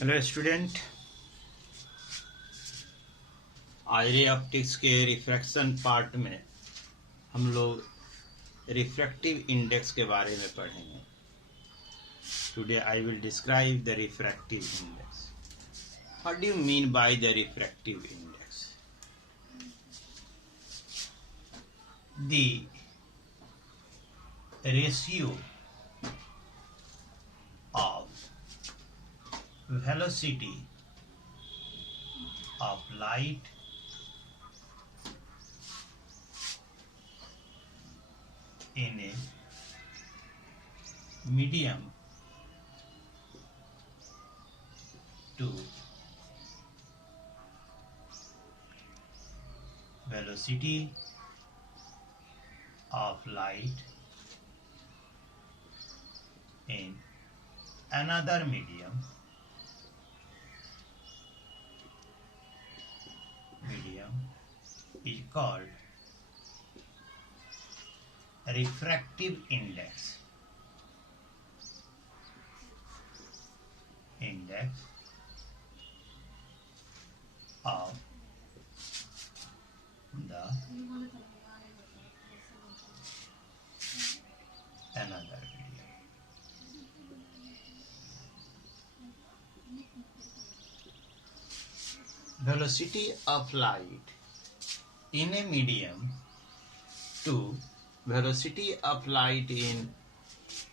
Hello student, आईरे optics के refraction part में हम लोग रिफ्रैक्टिव इंडेक्स के बारे में पढ़ेंगे। Today I will describe the refractive index. What do you mean by the refractive index? The ratio of velocity of light in a medium to velocity of light in another medium is called refractive index of the another medium. Velocity of light in a medium to velocity of light in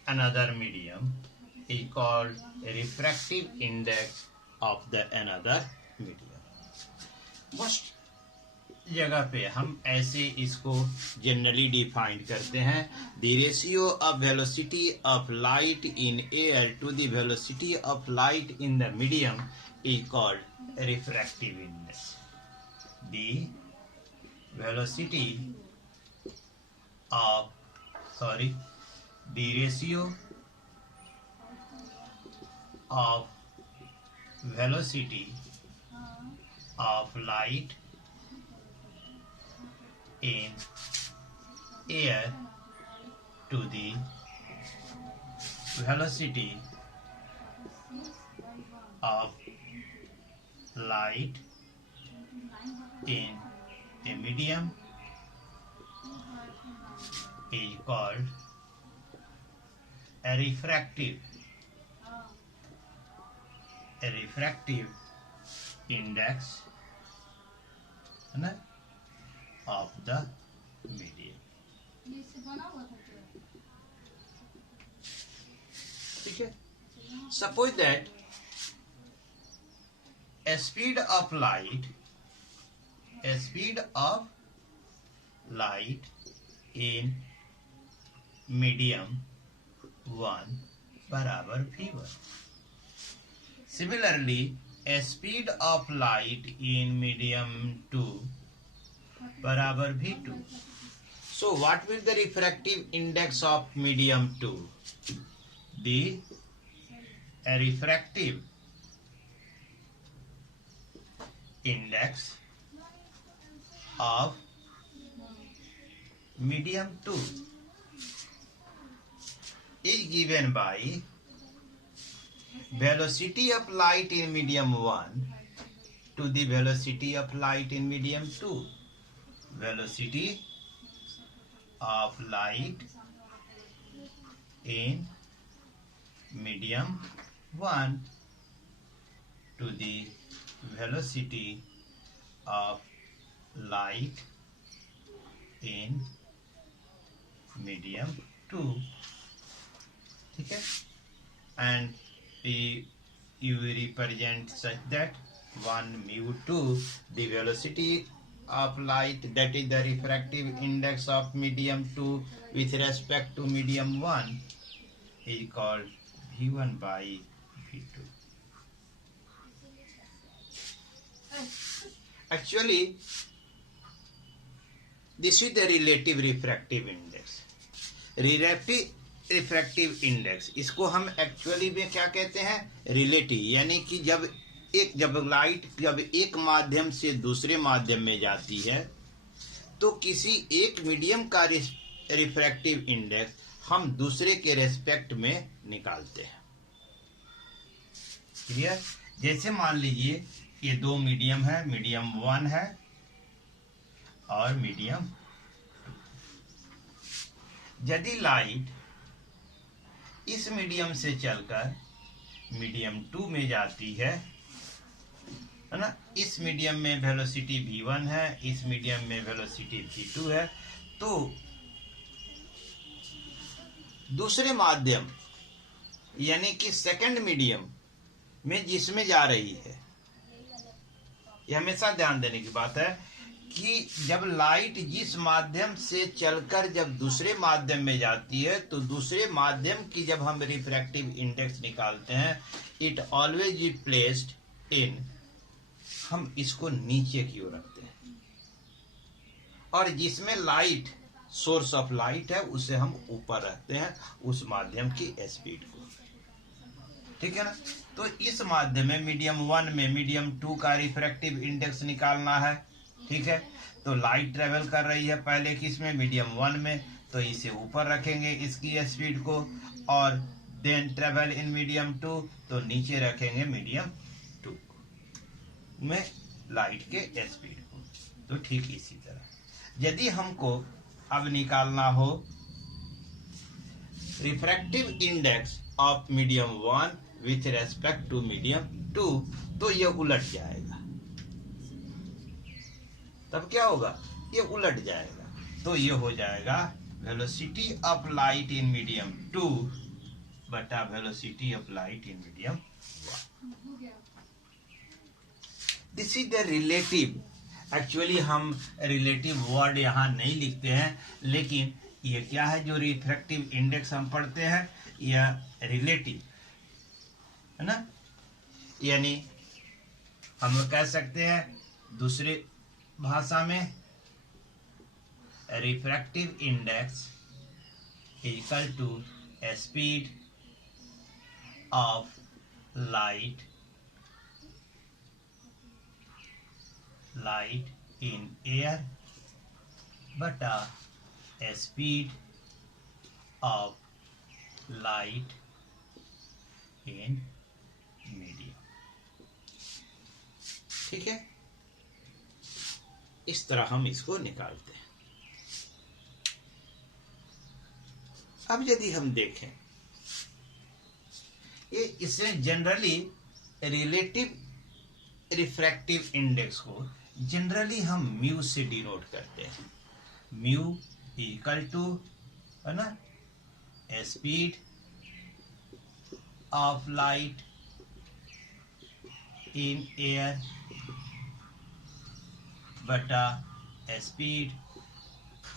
another medium is called refractive index of the another medium. Most जगह पे हम ऐसे इसको generally define करते हैं। The ratio of velocity of light in air to the velocity of light in the medium is called refractive index. The velocity of the ratio of velocity of light in air to the velocity of light in a medium is called a refractive index of the medium. ठीक है। Suppose that a speed of light in medium 1 बराबर v1. Similarly, a speed of light in medium 2 बराबर v2. So what will the refractive index of medium 2? The refractive index of medium 2 is given by velocity of light in medium 1 to the velocity of light in medium 2. Velocity of light in medium 1 to the velocity of light in medium 2. ठीक है। and you represent such that 1 mu2 the velocity of light, that is the refractive index of medium 2 with respect to medium 1, is called v1 by v2. Actually, this is the relative refractive index. Relative refractive index, इसको हम actually में क्या कहते हैं? Relative, यानी कि जब light जब एक माध्यम से दूसरे माध्यम में जाती है तो किसी एक मीडियम का रिफ्रैक्टिव इंडेक्स हम दूसरे के रेस्पेक्ट में निकालते हैं। क्लियर? जैसे मान लीजिए ये दो मीडियम है, मीडियम 1 है और मीडियम 2। यदि लाइट इस मीडियम से चलकर मीडियम 2 में जाती है ना, इस मीडियम में वेलोसिटी v1 है, इस मीडियम में वेलोसिटी v2 है, तो दूसरे माध्यम यानी कि सेकंड मीडियम में जिसमें जा रही है, यह हमेशा ध्यान देने की बात है कि जब लाइट जिस माध्यम से चलकर जब दूसरे माध्यम में जाती है, तो दूसरे माध्यम की जब हम रिफ्रैक्टिव इंडेक्स निकालते हैं, it always is placed in, हम इसको नीचे की ओर रखते हैं, और जिसमें लाइट सोर्स ऑफ लाइट है उसे हम ऊपर रखते हैं, उस माध्यम की स्पीड को। ठीक है ना। तो इस माध्यम में मीडियम 1 में मीडियम 2 का रिफ्रैक्टिव इंडेक्स निकालना है। ठीक है, तो लाइट ट्रेवल कर रही है पहले किसमें, मीडियम 1 में, तो इसे ऊपर रखेंगे इसकी स्पीड को, और देन ट्रेवल इन मीडियम 2, तो नीचे रखेंगे मीडियम 2 में लाइट के स्पीड को। तो ठीक इसी तरह यदि हमको अब निकालना हो refractive index of medium 1 with respect to medium 2, तो ये उलट जाएगा। तब क्या होगा, ये उलट जाएगा, तो ये हो जाएगा velocity of light in medium 2 बटा velocity of light in medium 1। This is the relative, actually हम रिलेटिव वर्ड यहाँ नहीं लिखते हैं, लेकिन ये क्या है, जो रिफ्रैक्टिव इंडेक्स हम पढ़ते हैं यह रिलेटिव है ना, यानी हम कह सकते हैं दूसरे भाषा में refractive index equal to speed of light in air बटा speed of light in medium. ठीक है, इस तरह हम इसको निकालते हैं। अब यदि हम देखें ये, इससे जनरली रिलेटिव रिफ्रैक्टिव इंडेक्स को जनरली हम म्यू से डिनोट करते हैं। म्यू इक्वल टू है ना speed of light in air बटा speed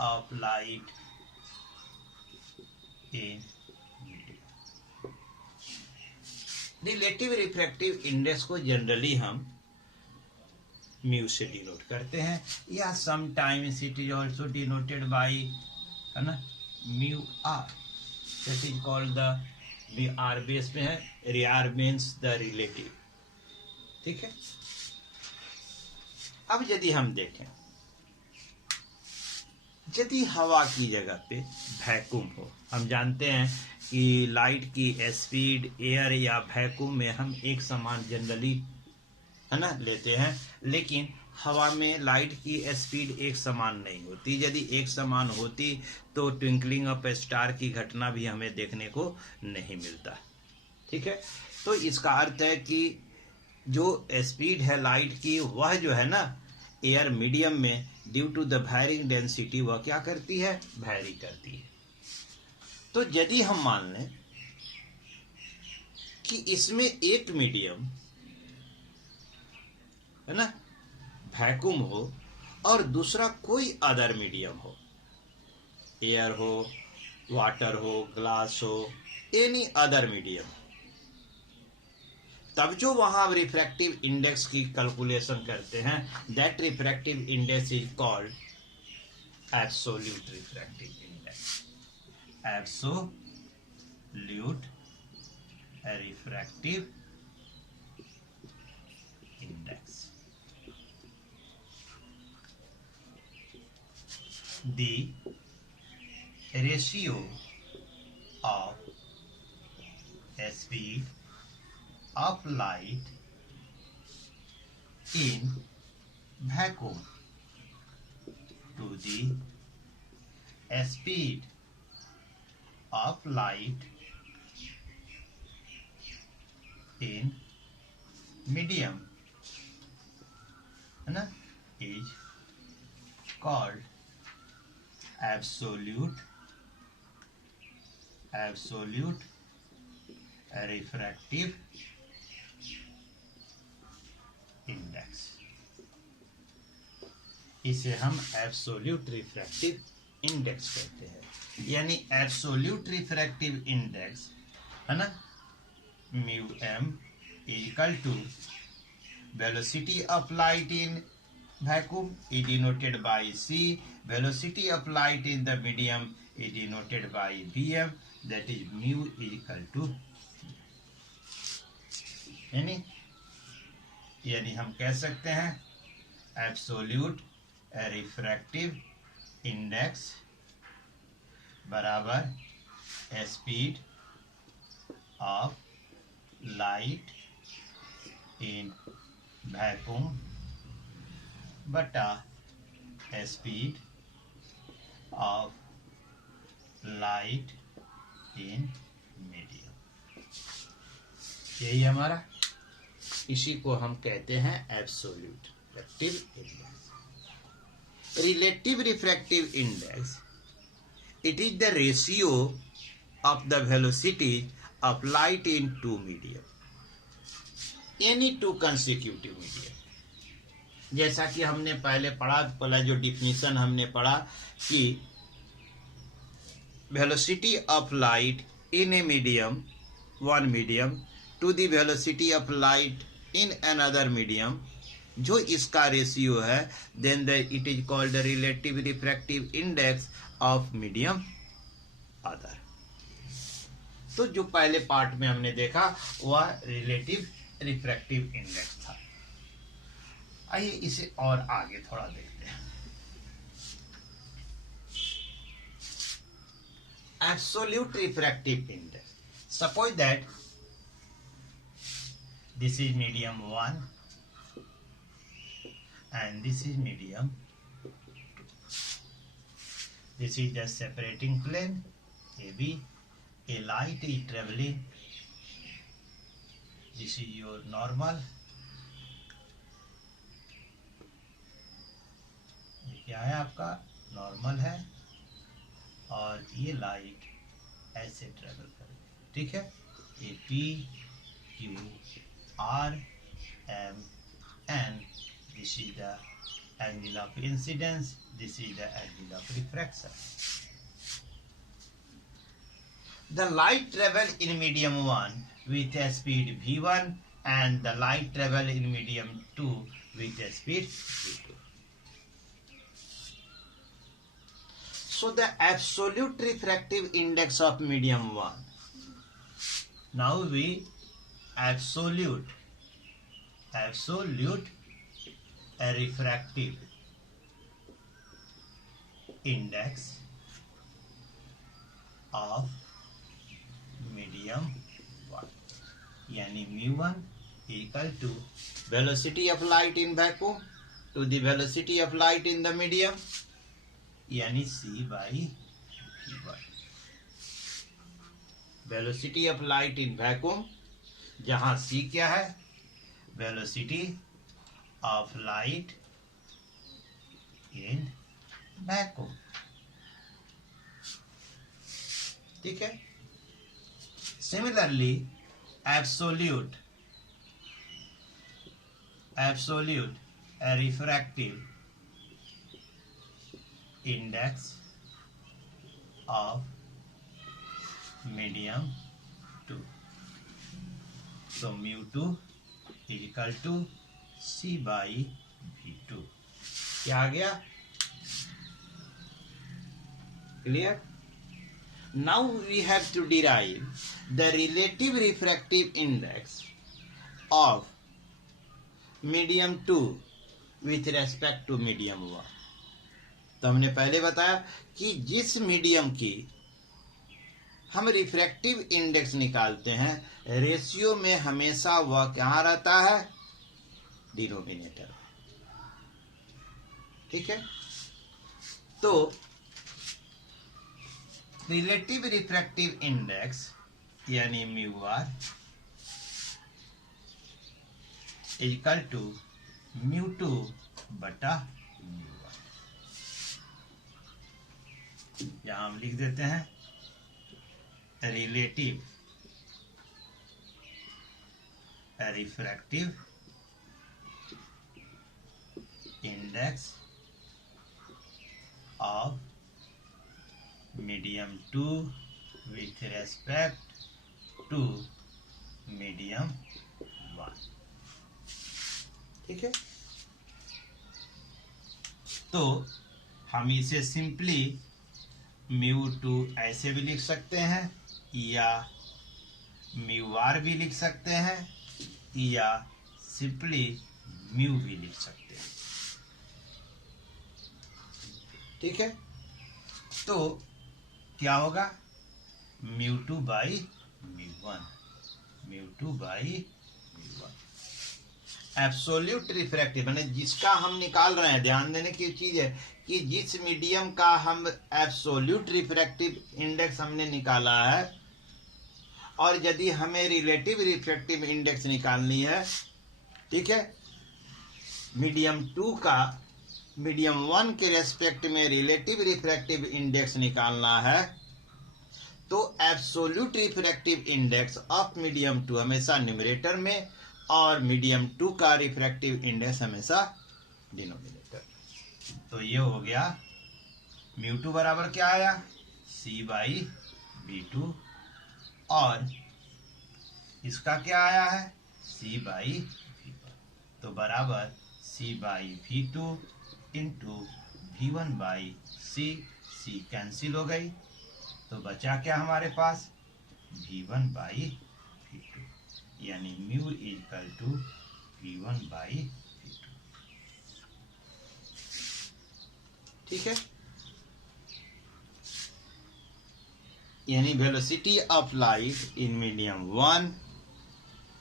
of light in medium. Relative refractive index को जनरली हम म्यू से डिनोट करते हैं, या sometimes it is also denoted by है ना mu R, that is called the R base में है, रिआर मीन्स द रिलेटिव। ठीक है, अब यदि हम देखें, यदि हवा की जगह पे वैक्यूम हो, हम जानते हैं कि लाइट की स्पीड एयर या वैक्यूम में हम एक समान जनरली है ना लेते हैं, लेकिन हवा में लाइट की स्पीड एक समान नहीं होती। यदि एक समान होती तो ट्विंकलिंग ऑफ ए स्टार की घटना भी हमें देखने को नहीं मिलता। ठीक है, तो इसका अर्थ है कि जो स्पीड है लाइट की, वह जो है ना एयर मीडियम में due to the varying density वह क्या करती है, वैरी करती है। तो यदि हम मान लें कि इसमें एक मीडियम है ना वैक्यूम हो और दूसरा कोई अदर मीडियम हो, एयर हो, वाटर हो, ग्लास हो, एनी अदर मीडियम, तब जो वहां रिफ्रैक्टिव इंडेक्स की कैलकुलेशन करते हैं, that refractive index is called absolute refractive index. Absolute refractive index. The ratio of speed of light in vacuum to the speed of light in medium, है ना, is called absolute refractive index. इसे हम absolute refractive index कहते हैं। यानी absolute refractive index, है ना, mu m equal to velocity of light in vacuum is denoted by c, velocity of light in the medium is denoted by vm, that is mu is equal to, यानी हम कह सकते हैं absolute refractive index बराबर speed of light in vacuum बटा speed of light in medium. यही हमारा, इसी को हम कहते हैं absolute refractive index. Relative refractive index, it is the ratio of the velocity of light in two medium, any two consecutive medium. जैसा कि हमने पहला जो डिफिनीशन हमने पढ़ा कि velocity of light in a medium, one medium, to the velocity of light in another medium, जो इसका रेशियो है, then it is called the relative refractive index of medium other. तो जो पहले पार्ट में हमने देखा वह रिलेटिव रिफ्रैक्टिव इंडेक्स था। आइए इसे और आगे थोड़ा देखते हैं। Absolute refractive index, suppose that this is medium 1 and this is medium 2. This is the separating plane AB. A light is traveling. This is your normal. ये क्या है आपका नॉर्मल है, और ये लाइट ऐसे ट्रेवल करेगी, ठीक है। ये P Q R M N, this is the angle of incidence, this is the angle of refraction. The light travel in medium 1 with a speed v1 and the light travel in medium 2 with a speed v2. So the absolute refractive index of medium 1. Now we absolute refractive index of medium 1, यानी mu1 equal to velocity of light in vacuum to the velocity of light in the medium, यानी c by v1। velocity of light in vacuum, जहां c क्या है, velocity of light in vacuum, ठीक है। Similarly absolute refractive index of medium 2, तो mu2 is equal to c by v2। क्या आ गया, clear. Now we have to derive the relative refractive index of medium 2 with respect to medium 1। तो हमने पहले बताया कि जिस मीडियम की हम रिफ्रैक्टिव इंडेक्स निकालते हैं, रेशियो में हमेशा वह क्या रहता है, डिनोमिनेटर। ठीक है, तो रिलेटिव रिफ्रैक्टिव इंडेक्स यानी mu R equal to mu two बटा म्यू वन। यहां हम लिख देते हैं relative refractive index of medium 2 with respect to medium 1। ठीक है, तो हम इसे सिंपली म्यू टू ऐसे भी लिख सकते हैं या म्यू आर भी लिख सकते हैं या सिंपली म्यू भी लिख सकते हैं। ठीक है, तो क्या होगा mu two by mu one, mu two by mu one. Absolute refractive यानी जिसका हम निकाल रहे हैं, ध्यान देने की चीज है कि जिस मीडियम का हम एब्सोल्यूट रिफ्रैक्टिव इंडेक्स हमने निकाला है और यदि हमें रिलेटिव रिफ्रैक्टिव इंडेक्स निकालनी है, ठीक है, मीडियम टू का मीडियम वन के रेस्पेक्ट में रिलेटिव रिफ्रैक्टिव इंडेक्स निकालना है, तो absolute refractive index of medium two हमेशा न्यूमरेटर में और मीडियम टू का रिफ्रैक्टिव इंडेक्स हमेशा डिनोमिनेटर। तो ये हो गया म्यू टू बराबर क्या आया सी बाई बी टू और इसका क्या आया है सी बाई वी वन, तो बराबर c by v two into v one by c, c cancel हो गई तो बचा क्या हमारे पास v one by v two, यानी mu equal to v one by v two. ठीक है, यानी velocity of light in medium one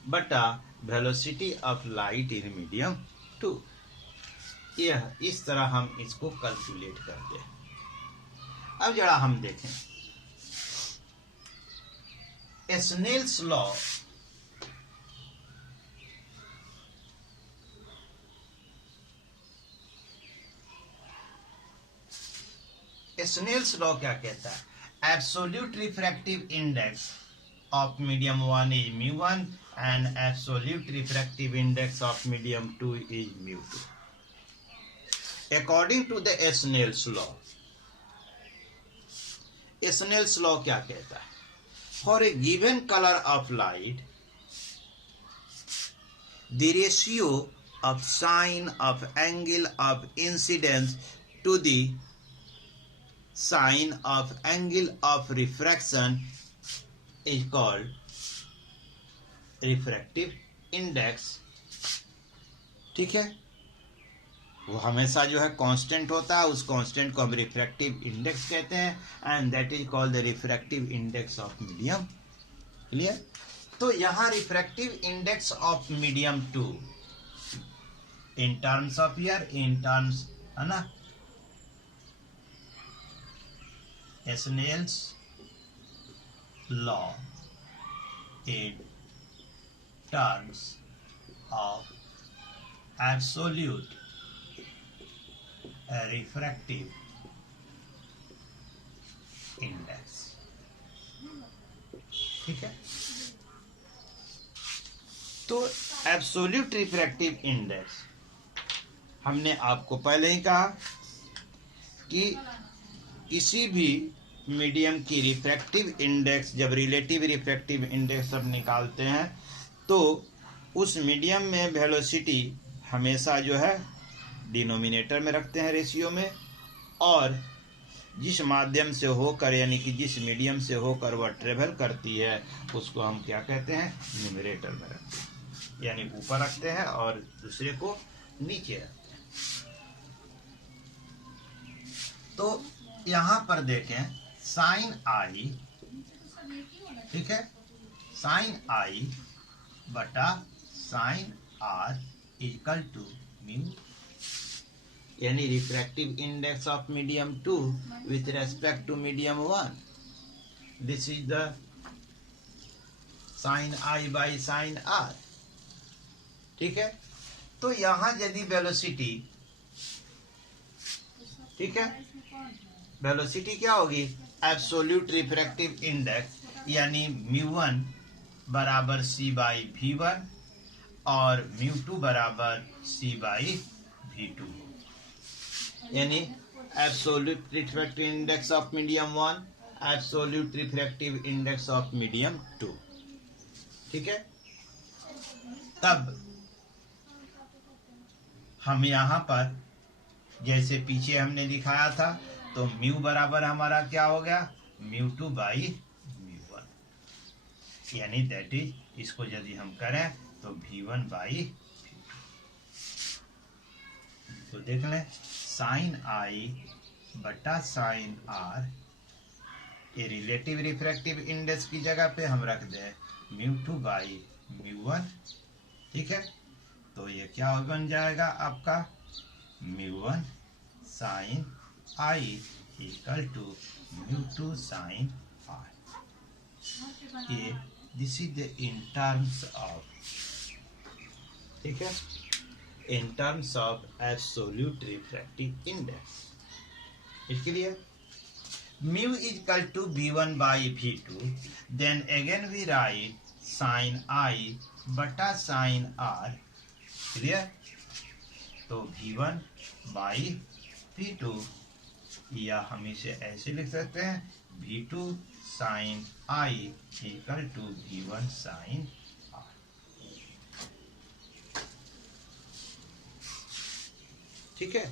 बटा velocity of light in medium two. यह इस तरह हम इसको कैलकुलेट करते हैं। अब जरा हम देखें स्नेल्स लॉ स्नेल्स लॉ क्या कहता है, absolute refractive index of medium 1 is mu 1 and absolute refractive index of medium 2 is mu 2. According to the Snell's law, Snell's law क्या कहता है, for a given color of light the ratio of sine of angle of incidence to the sine of angle of refraction is called refractive index। ठीक है, वो हमेशा जो है constant होता है, उस कांस्टेंट को हम रिफ्रैक्टिव इंडेक्स कहते हैं and that is called the refractive index of medium. Clear, तो यहां refractive index of medium two in terms of year, in terms है ना Snell's law in terms of absolute refractive index। ठीक है, तो absolute refractive index हमने आपको पहले ही कहा कि किसी भी मीडियम की रिफ्रैक्टिव इंडेक्स जब रिलेटिव रिफ्रैक्टिव इंडेक्स सब निकालते हैं तो उस मीडियम में वेलोसिटी हमेशा जो है डिनोमिनेटर में रखते हैं रेशियो में, और जिस माध्यम से होकर यानी कि जिस मीडियम से होकर वह ट्रेवल करती है उसको हम क्या कहते हैं न्यूमरेटर में रखते हैं, यानी ऊपर रखते हैं और दूसरे को नीचे रखते हैं। तो यहां पर देखें साइन आई, ठीक है, साइन आई बटा sine r equal to mu, यानी refractive index of medium 2 with respect to medium 1. This is the sine i by sine r. ठीक है, तो यहां यदि वेलोसिटी, ठीक है, वेलोसिटी क्या होगी, एब्सोल्यूट रिफ्रैक्टिव इंडेक्स, यानी म्यू1 बराबर सी बाई वी वन और म्यू2 बराबर सी बाई वी टू. यानी absolute refractive index of medium 1, absolute refractive index of medium 2. ठीक है, तब हम यहां पर जैसे पीछे हमने दिखाया था, तो म्यू बराबर हमारा क्या हो गया, म्यू2 बाई म्यू1, यानी दैट इज, इसको यदि हम करें तो v1 बाई, तो देख लें, साइन आई बटा साइन आर, ये रिलेटिव रिफ्रैक्टिव इंडेक्स की जगह पे हम रख दें म्यू2 बाई म्यू1. ठीक है, तो ये क्या बन जाएगा आपका, म्यू1 साइन आई इक्वल टू म्यू2 साइन आर. ये this is the in terms of, ठीक है, in terms of absolute refractive index. इसके लिए mu is equal to v1 by v2, then again we write sin I बटा sin R. Clear, तो v1 by v2, या हम इसे ऐसे लिख सकते हैं v2 sin I equal to v1 sin R. ठीक है,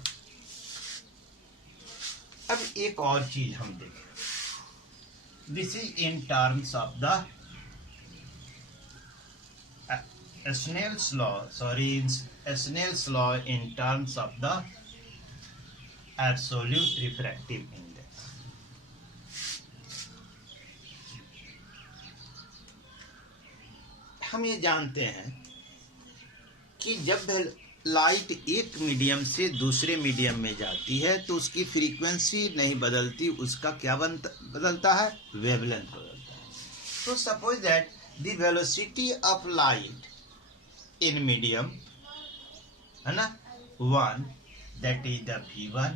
अब एक और चीज हम देखें. This is in terms of the Snell's law, Snell's law in terms of the absolute refractive index. हम ये जानते हैं कि जब लाइट एक मीडियम से दूसरे मीडियम में जाती है तो उसकी फ्रीक्वेंसी नहीं बदलती, उसका क्या बदलता है, वेवलेंथ बदलता है. तो suppose that the velocity of light in medium, है ना, 1, that is the v1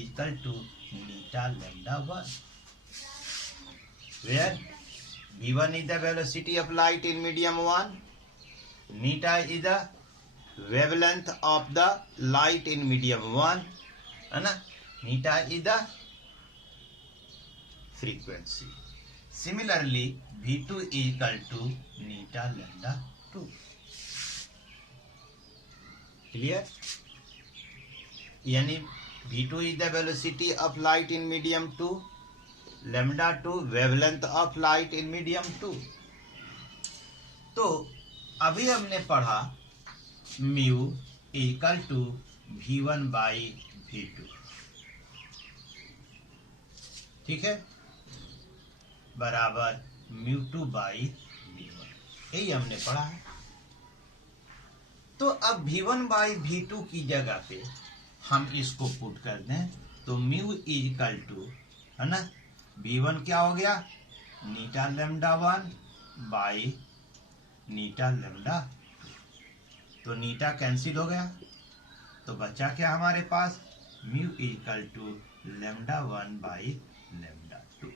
equal to नीटा lambda 1, where v1 is the velocity of light in medium 1, neta is the wavelength of the light in medium 1, है ना, neta is the frequency. Similarly, v2 is equal to neta lambda 2. Clear? यानी v2 is the velocity of light in medium 2, lambda 2 wavelength of light in medium 2. तो अभी हमने पढ़ा mu equal to v1 by v2, ठीक है, बराबर म्यू2 by v1, यही हमने पढ़ा है. तो अब v1 बाई v2 की जगह पे हम इसको पुट कर दें तो म्यू इक्वल टू, है ना, v1 क्या हो गया, नीटा लैम्डा 1 बाई नीटा लैम्डा 2, तो नीटा कैंसिल हो गया, तो बचा क्या हमारे पास, mu equal to lambda 1 by lambda 2.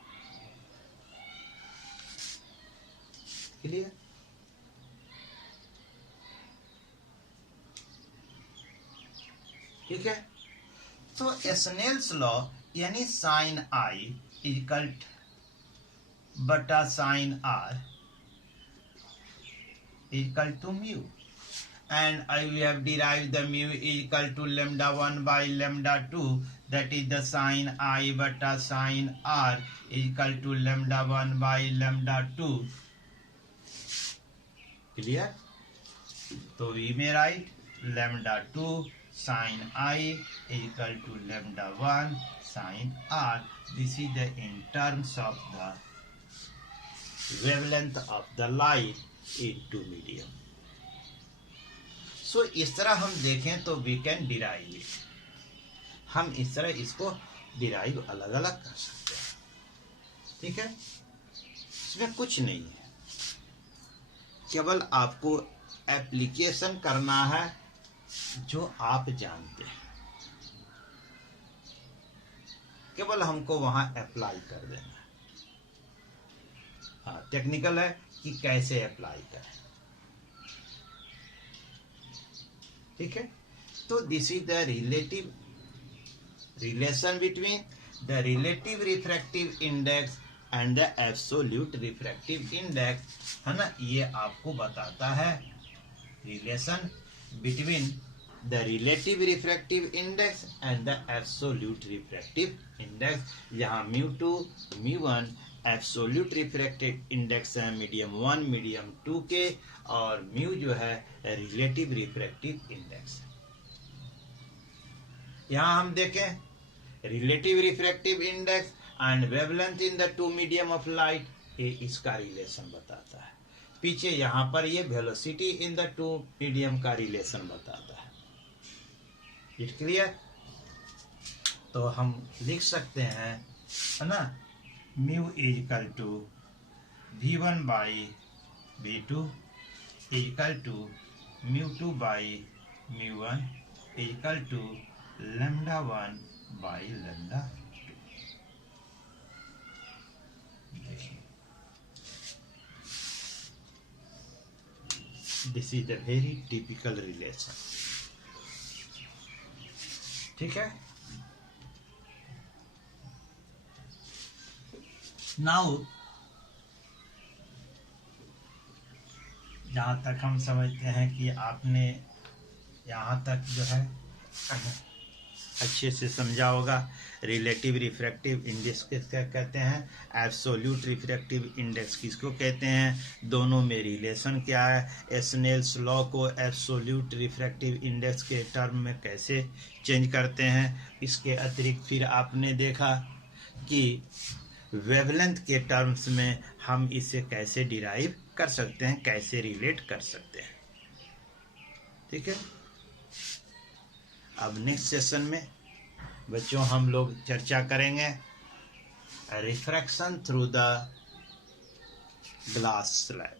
Clear? ठीक है, तो स्नेल्स लॉ यानी साइन आई इक्वल बटा sine r equal to mu, and we have derived the mu equal to lambda 1 by lambda 2, that is the sin I bata sin r equal to lambda 1 by lambda 2. Clear? तो we may write lambda 2 sin I equal to lambda 1 sin r. This is the in terms of the wavelength of the light in two medium. सो इस तरह हम देखें तो we can derive it, हम इस तरह इसको डिराइव अलग अलग कर सकते हैं, ठीक है। इसमें कुछ नहीं है, केवल आपको एप्लीकेशन करना है जो आप जानते हैं, केवल हमको वहां अप्लाई कर देना है। हाँ, टेक्निकल है कि कैसे अप्लाई करें, ठीक है। तो this is the relation between the relative refractive index and the absolute refractive index, है ना। ये आपको बताता है relation between the relative refractive index and the absolute refractive index. यहाँ μ2 μ1 एब्सोल्यूट रिफ्रैक्टिव इंडेक्स है मीडियम 1 मीडियम 2 के, और म्यू जो है रिलेटिव रिफ्रैक्टिव इंडेक्स। यहाँ हम देखें relative refractive index and wavelength in the two medium of light, ये इसका रिलेशन बताता है। पीछे यहाँ पर ये velocity in the two medium का रिलेशन बताता है। It clear? तो हम लिख सकते हैं, है ना, mu is equal to v1 by v2 is equal to μ2 by μ1 is equal to λ1 by λ2। This is the very typical relation, ठीक है। नाउ जहाँ तक हम समझते हैं कि आपने यहाँ तक जो है अच्छे से समझा होगा। रिलेटिव रिफ्रैक्टिव इंडेक्स किसको कहते हैं, एब्सोल्यूट रिफ्रैक्टिव इंडेक्स किसको कहते हैं, दोनों में रिलेशन क्या है, स्नेल्स लॉ को एब्सोल्यूट रिफ्रैक्टिव इंडेक्स के टर्म में कैसे चेंज करते हैं। इसके अतिरिक्त फिर आपने देखा कि वेवलेंथ के टर्म्स में हम इसे कैसे डिराइव कर सकते हैं, कैसे रिलेट कर सकते हैं, ठीक है। अब नेक्स्ट सेशन में बच्चों हम लोग चर्चा करेंगे refraction through the glass slab.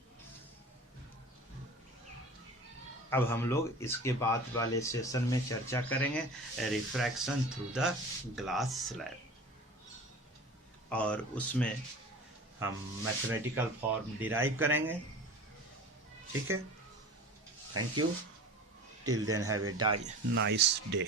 अब हम लोग इसके बाद वाले सेशन में चर्चा करेंगे refraction through the glass slab, और उसमें हम मैथमेटिकल फॉर्म डिराइव करेंगे, ठीक है। Thank you, till then have a nice day.